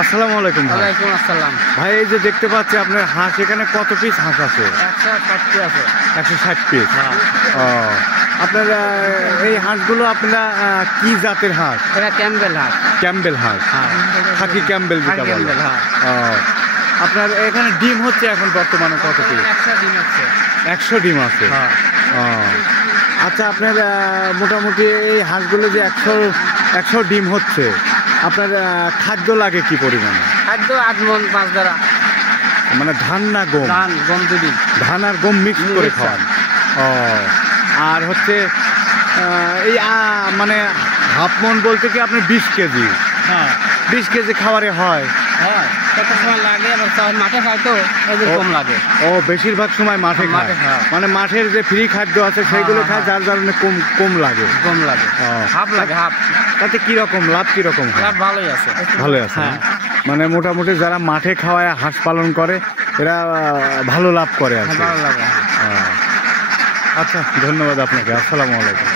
আসসালামু আলাইকুম ভাই। ওয়ালাইকুম আসসালাম। ভাই এই যে দেখতে পাচ্ছি আপনার হাঁস, এখানে কত পিস হাঁস আছে? 160 আছে। 160 পিস। হ্যাঁ। ও, আপনার এই হাঁসগুলো আপনারা কি জাতের হাঁস? এটা ক্যাম্বেল হাঁস। ক্যাম্বেল হাঁস, হ্যাঁ। খাকি ক্যাম্বেল যেটা বলে। ক্যাম্বেল, হ্যাঁ। ও, আপনার এখানে ডিম হচ্ছে এখন বর্তমানে কত পিস? 100 ডিম আছে। 100 ডিম আছে। হ্যাঁ। ও, আচ্ছা, আপনার মোটামুটি এই হাঁসগুলো যে 100 ডিম হচ্ছে, আপনার খাদ্য লাগে কি পরিমাণে? খাদ্য 8 মণ 5 দ্বারা। মানে ধান না গম? গম দুদিন। ধান আর গম মিক্স করে খাওয়ান। ও, আর হচ্ছে এই মানে হাফ মন বলতে কি আপনার 20 কেজি? হ্যাঁ। 20 কেজি খাবারে হয়? হ্যাঁ, কত সময় লাগে, আবার মাঠে খাই তো এদের কম লাগে। ও, বেশিরভাগ সময় মাঠে খায়। মাঠে খায়। মানে মাঠের যে ফ্রি খাদ্য আছে সেইগুলো খায়, যার কারণে কম লাগে। কম লাগে। ও, হাফ লাগে, হাফ। তাতে কিরকম লাভ, কিরকম হয়? লাভ ভালোই আছে। ভালোই আছে। হ্যাঁ। মানে মোটামুটি যারা মাঠে খাওয়ায় হাঁস পালন করে এরা ভালো লাভ করে আর কি। ভালো লাগে। আচ্ছা, ধন্যবাদ আপনাকে। আসসালামু আলাইকুম।